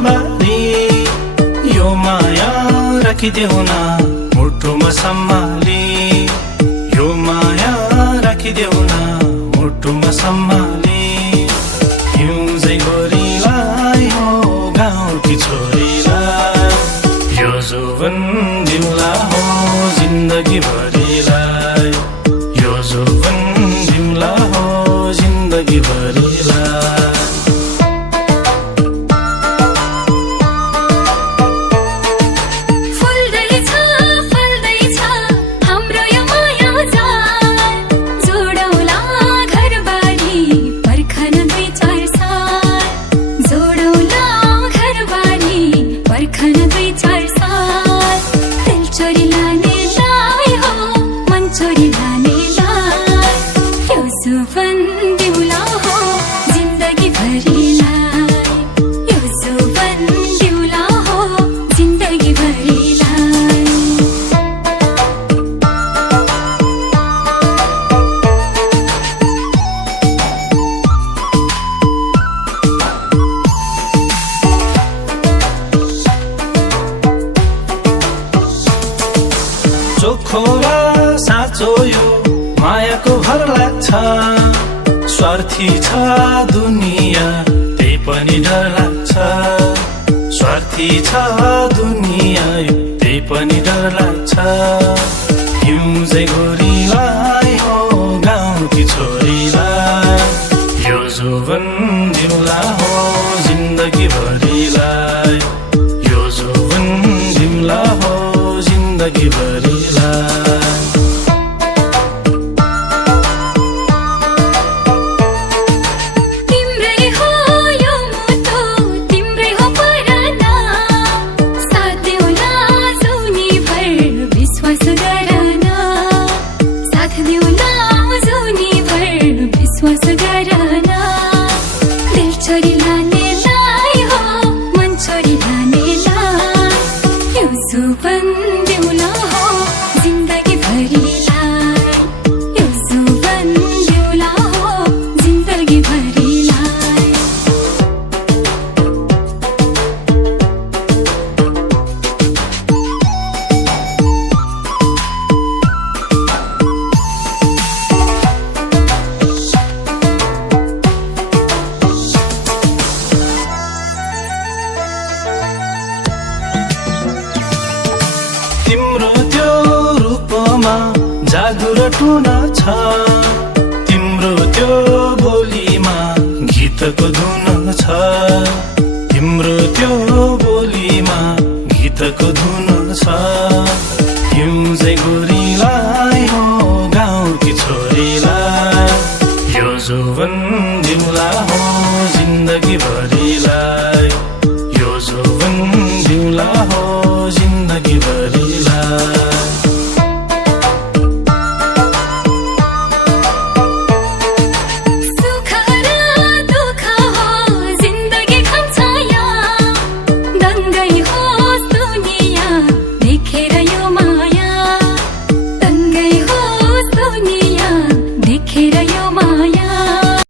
घरबारी यो माया राखिदेऊ न मुटुमा सम्हाली यो माया राखिदेऊ न मुटुमा सम्हाली हिउँझै गोरीलाई हो गाउँकी छोरीलाई यो जोवन दिउला हो जिन्दगी भरिलाई यो जोवन दिउला हो जिन्दगी भरिलाई चोखो र साँचो यो मायाको भर लाग्छ स्वार्थी छ दुनिया त्यही पनि डर लाग्छ स्वार्थी छ दुनिया त्यही पनि डर लाग्छ हिउँझै गोरीलाई हो गाउँकी छोरीलाई यो जोवन दिउला हो जिन्दगी भरिलाई यो जोवन दिउला हो जिन्दगी भरिलाई तिम्रो त्यो रूपमा जादु र टुन छ तिम्रो त्यो बोलीमा गीतको धुन छ तिम्रो त्यो बोलीमा गीतको धुन छ हिउँझै गोरीलाई हो गाउँकी छोरीलाई यो जोवन दिउला हो जिन्दगी भरिलाई यो जोवन दिउला हो जिन्दगी भरिलाई देखेर यो माया